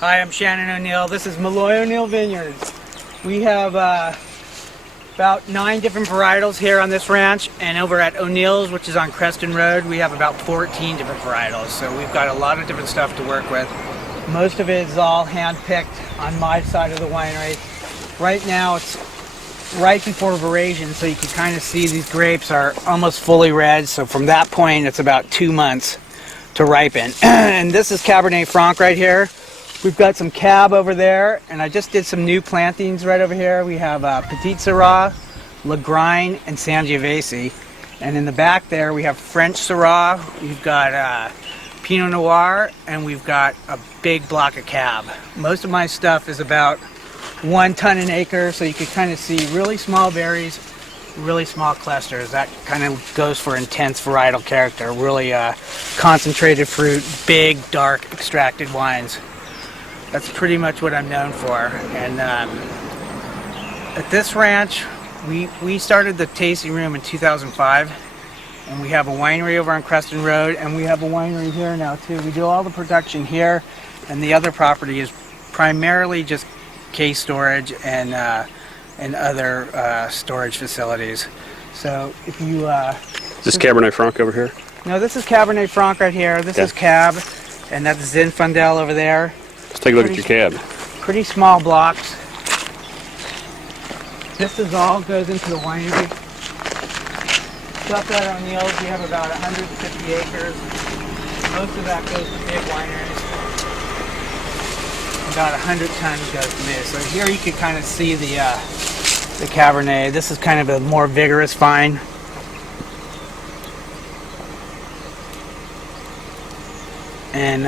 Hi, I'm Shannon O'Neill. This is Malloy O'Neill Vineyards. We have about 9 different varietals here on this ranch, and over at O'Neill's, which is on Creston Road, we have about 14 different varietals. So we've got a lot of different stuff to work with. Most of it is all hand-picked on my side of the winery. Right now it's right before veraison, so you can kind of see these grapes are almost fully red. So from that point, it's about 2 months to ripen. And this is Cabernet Franc right here. We've got some Cab over there, and I just did some new plantings right over here. We have Petit Syrah, Lagrigne, and Sangiovese. And in the back there, we have French Syrah, we've got Pinot Noir, and we've got a big block of Cab. Most of my stuff is about 1 ton an acre, so you can kind of see really small berries, really small clusters. That kind of goes for intense varietal character, really concentrated fruit, big, dark, extracted wines. That's pretty much what I'm known for. And at this ranch, we started the tasting room in 2005, and we have a winery over on Creston Road, and we have a winery here now too. We do all the production here, and the other property is primarily just case storage and other storage facilities. So if you is this Cabernet Franc over here? No, this is Cabernet Franc right here. This is Cab, and that's Zinfandel over there. Let's take a look at your Cab. Pretty small blocks. This is all goes into the winery. Stuff at O'Neill's, we have about 150 acres. Most of that goes to big wineries. About 100 tons goes to this. So here you can kind of see the Cabernet. This is kind of a more vigorous vine. And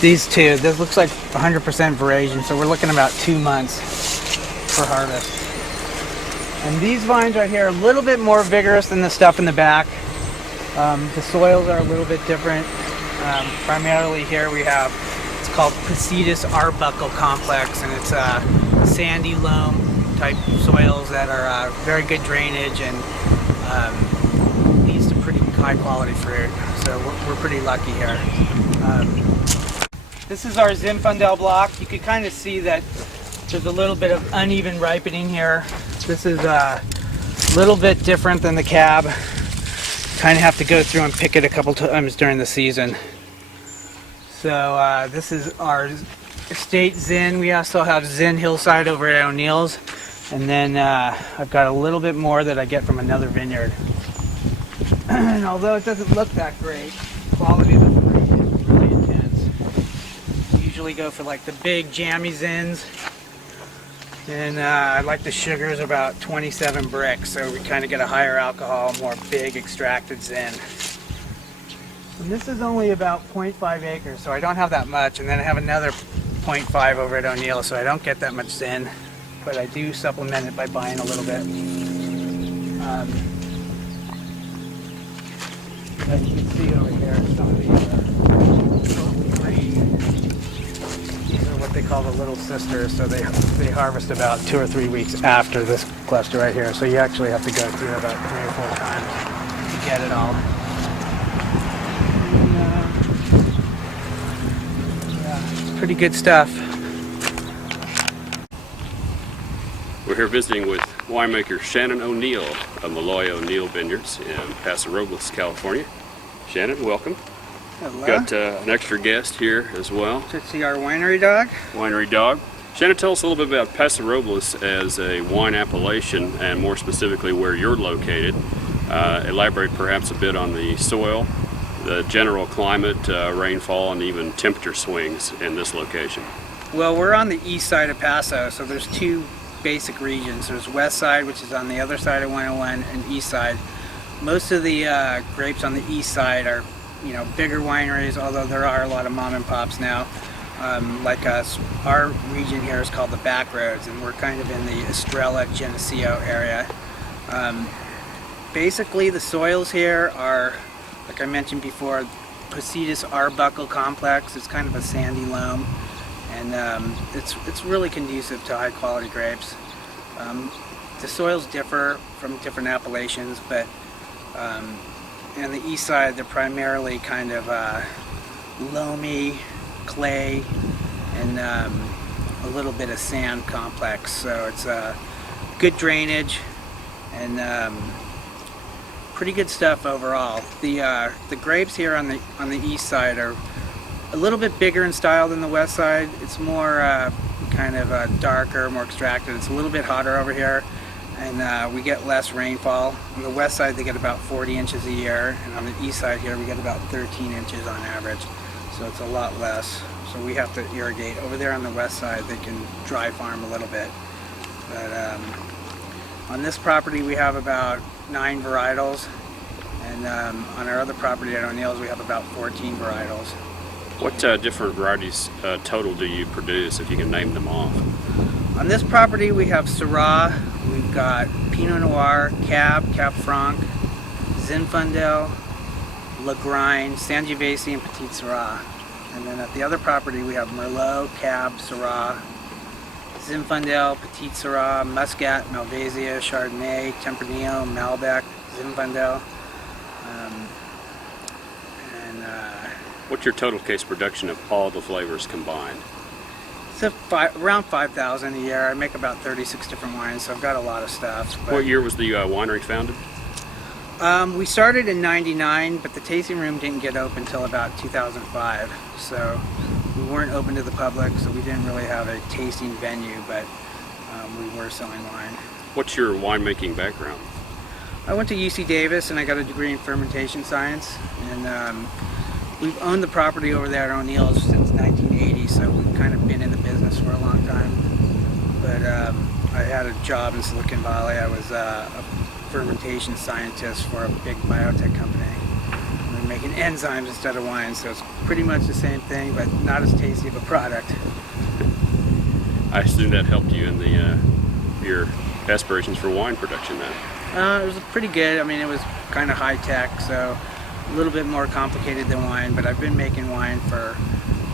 these two, this looks like 100% veraison, so we're looking about 2 months for harvest. And these vines right here are a little bit more vigorous than the stuff in the back. The soils are a little bit different. Primarily here we have, it's called Paso Arbuckle Complex, and it's sandy loam type soils that are very good drainage and leads to pretty high quality fruit. So we're pretty lucky here. This is our Zinfandel Block. You can kind of see that there's a little bit of uneven ripening here. This is a little bit different than the Cab. Kind of have to go through and pick it a couple times during the season. So this is our estate Zin. We also have Zin Hillside over at O'Neill's. And then I've got a little bit more that I get from another vineyard. And although it doesn't look that great, quality of the fruit is really intense. Usually go for like the big jammy Zins. And I like the sugars about 27 bricks, so we kind of get a higher alcohol, more big extracted Zin. And this is only about 0.5 acres, so I don't have that much. And then I have another 0.5 over at O'Neill, so I don't get that much Zin, but I do supplement it by buying a little bit. As you can see over here, some of the green. These are what they call the little sisters, so they harvest about 2 or 3 weeks after this cluster right here. So you actually have to go through it about 3 or 4 times to get it all. Yeah, it's pretty good stuff. We're here visiting with winemaker Shannon O'Neill of Maloy O'Neill Vineyards in Paso, Robles, California. Shannon, welcome. Hello. Got an extra guest here as well. To see our winery dog. Winery dog. Shannon, tell us a little bit about Paso Robles as a wine appellation, and more specifically where you're located. Elaborate perhaps a bit on the soil, the general climate, rainfall, and even temperature swings in this location. Well, we're on the east side of Paso, so there's 2 basic regions. There's west side, which is on the other side of 101, and east side. Most of the grapes on the east side are, bigger wineries, although there are a lot of mom and pops now. Like us, our region here is called the Backroads, and we're kind of in the Estrella Geneseo area. Basically, the soils here are, like I mentioned before, Paso Arbuckle Complex. It's kind of a sandy loam, and it's really conducive to high quality grapes. The soils differ from different appellations, but on the east side they're primarily kind of loamy, clay, and a little bit of sand complex. So it's good drainage and pretty good stuff overall. The grapes here on the east side are a little bit bigger in style than the west side. It's more kind of darker, more extracted. It's a little bit hotter over here, and we get less rainfall. On the west side they get about 40 inches a year, and on the east side here we get about 13 inches on average. So it's a lot less. So we have to irrigate. Over there on the west side they can dry farm a little bit. But on this property we have about 9 varietals, and on our other property at O'Neill's we have about 14 varietals. What different varieties total do you produce, if you can name them off? On this property we have Syrah, we've got Pinot Noir, Cab Franc, Zinfandel, Lagrigne, Sangiovese, and Petit Syrah. And then at the other property we have Merlot, Cab, Syrah, Zinfandel, Petit Syrah, Muscat, Malvasia, Chardonnay, Tempranillo, Malbec, Zinfandel. What's your total case production of all the flavors combined? It's around 5,000 a year. I make about 36 different wines, so I've got a lot of stuff. But what year was the winery founded? We started in '99, but the tasting room didn't get open until about 2005. So we weren't open to the public, so we didn't really have a tasting venue, but we were selling wine. What's your winemaking background? I went to UC Davis and I got a degree in fermentation science, and we've owned the property over there at O'Neill's since 1980, so we've kind of been in the business for a long time. But I had a job in Silicon Valley. I was a fermentation scientist for a big biotech company. We were making enzymes instead of wine, so it's pretty much the same thing, but not as tasty of a product. I assume that helped you in your aspirations for wine production then? It was pretty good. I mean, it was kind of high tech, so a little bit more complicated than wine, but I've been making wine for,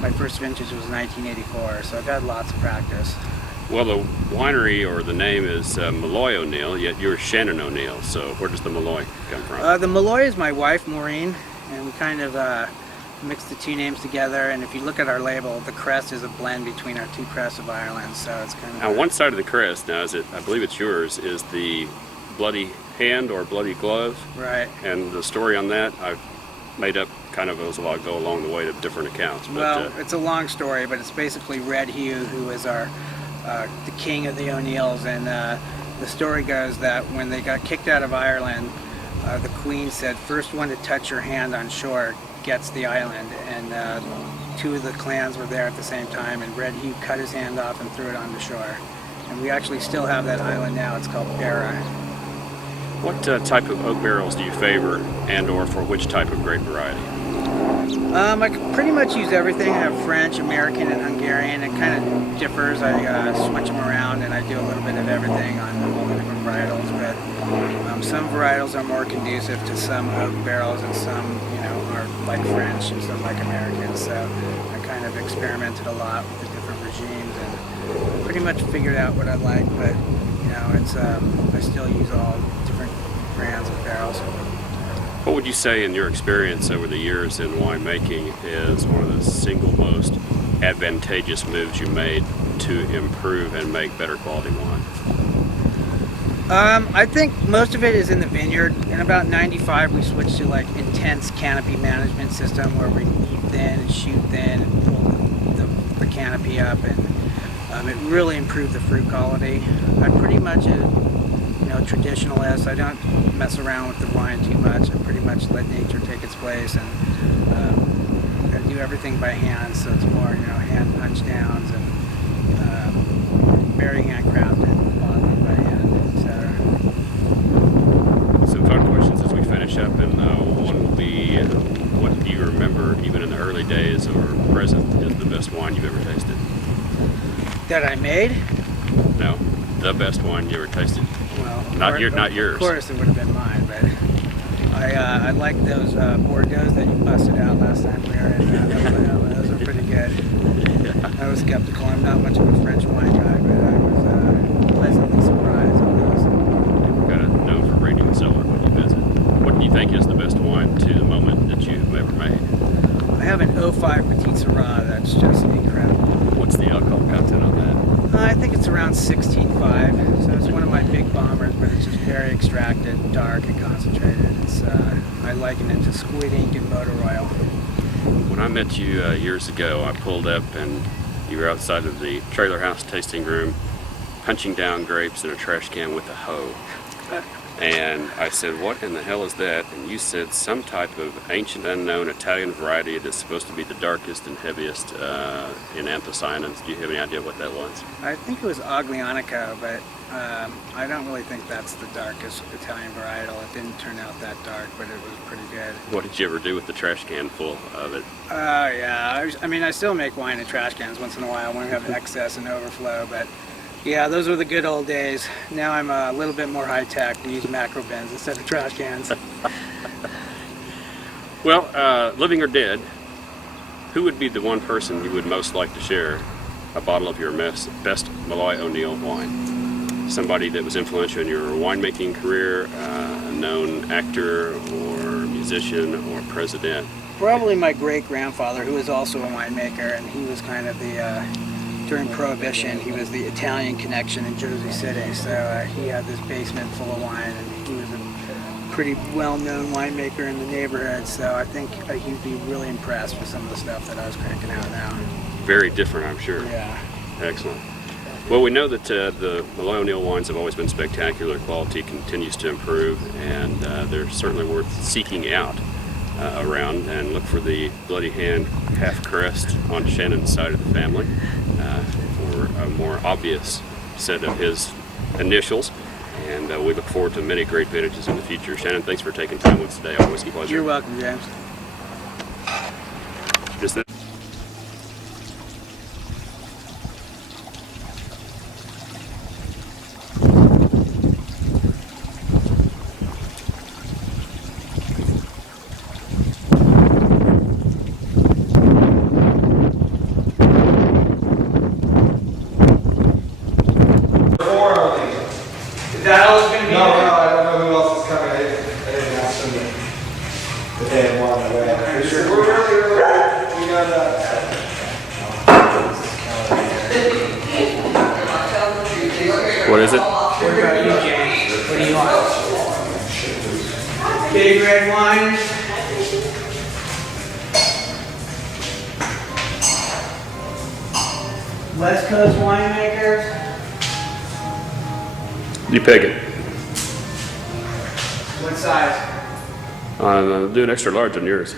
my first vintage was 1984, so I've had lots of practice. Well, the winery, or the name, is Maloy O'Neill, yet you're Shannon O'Neill, so where does the Malloy come from? The Malloy is my wife, Maureen, and we kind of mixed the two names together, and if you look at our label, the crest is a blend between our two crests of Ireland, so it's kind of... Now, one side of the crest, now, I believe it's yours, is the bloody hand or bloody glove. Right. And the story on that, I've made up kind of as I go along the way to different accounts. But, well, it's a long story, but it's basically Red Hugh, who is the king of the O'Neills, and the story goes that when they got kicked out of Ireland, the Queen said, first one to touch your hand on shore gets the island, and two of the clans were there at the same time, and Red Hugh cut his hand off and threw it on the shore. And we actually still have that island now. It's called Barra. What type of oak barrels do you favor, and or for which type of grape variety? I pretty much use everything. I have French, American, and Hungarian. It kind of differs. I switch them around, and I do a little bit of everything on all the different varietals. But some varietals are more conducive to some oak barrels, and some, are like French, and some like American. So I kind of experimented a lot with the different regimes, and pretty much figured out what I like. But it's I still use all different brands of barrels. What would you say, in your experience over the years in winemaking, is one of the single most advantageous moves you made to improve and make better quality wine? I think most of it is in the vineyard. In about '95, we switched to like intense canopy management system where we leave thin and shoot thin and pull the canopy up, and it really improved the fruit quality. I'm pretty much a traditionalist. I don't mess around with the wine too much. I pretty much let nature take its place, and I do everything by hand, so it's more hand punch downs and very handcrafted, bottling by hand, etc. Some fun questions as we finish up, and one will be, what do you remember, even in the early days or present, is the best wine you've ever tasted? That I made? No, the best wine you ever tasted. Well, not yours. Of course, it would have been mine, but I like those Bordeaux that you busted out last time we were in Oklahoma. Those were pretty good. I was skeptical. I'm not much of a French wine guy, but I was pleasantly surprised on those. Got a note for rating the cellar when you visit. What do you think is the best wine to the moment that you've ever made? I have an 05 Petit Syrah that's just incredible. I think it's around 16.5. So it's one of my big bombers, but it's just very extracted, dark, and concentrated. It's I liken it to squid ink and motor oil. When I met you years ago, I pulled up and you were outside of the trailer house tasting room, punching down grapes in a trash can with a hoe. And I said, what in the hell is that? And you said some type of ancient unknown Italian variety that's supposed to be the darkest and heaviest in anthocyanins. Do you have any idea what that was? I think it was Aglianico, but I don't really think that's the darkest Italian varietal. It didn't turn out that dark, but it was pretty good. What did you ever do with the trash can full of it? Yeah. I mean, I still make wine in trash cans once in a while when we have excess and overflow, but yeah, those were the good old days. Now I'm a little bit more high tech. We use macro bins instead of trash cans. Well, living or dead, who would be the one person you would most like to share a bottle of your best Malloy O'Neill wine? Somebody that was influential in your winemaking career, a known actor or musician or president? Probably my great-grandfather, who was also a winemaker, and he was kind of the during Prohibition, he was the Italian connection in Jersey City, so he had this basement full of wine, and he was a pretty well-known winemaker in the neighborhood, so I think he'd be really impressed with some of the stuff that I was cranking out now. Very different, I'm sure. Yeah. Excellent. Well, we know that the Malloy O'Neill wines have always been spectacular. Quality continues to improve, and they're certainly worth seeking out around, and look for the Bloody Hand half crest on Shannon's side of the family. For a more obvious set of his initials, and we look forward to many great vintages in the future. Shannon, thanks for taking time with us today. Always a pleasure. You're welcome, James. Just that. Is that all it's going to be? No, I don't know who else is coming. I didn't ask them the day I wanted away. We're really early. We got What is it? What about you, James? What do you want? Big red wine. West Coast winemakers. You pick it. What size? Do an extra large on yours.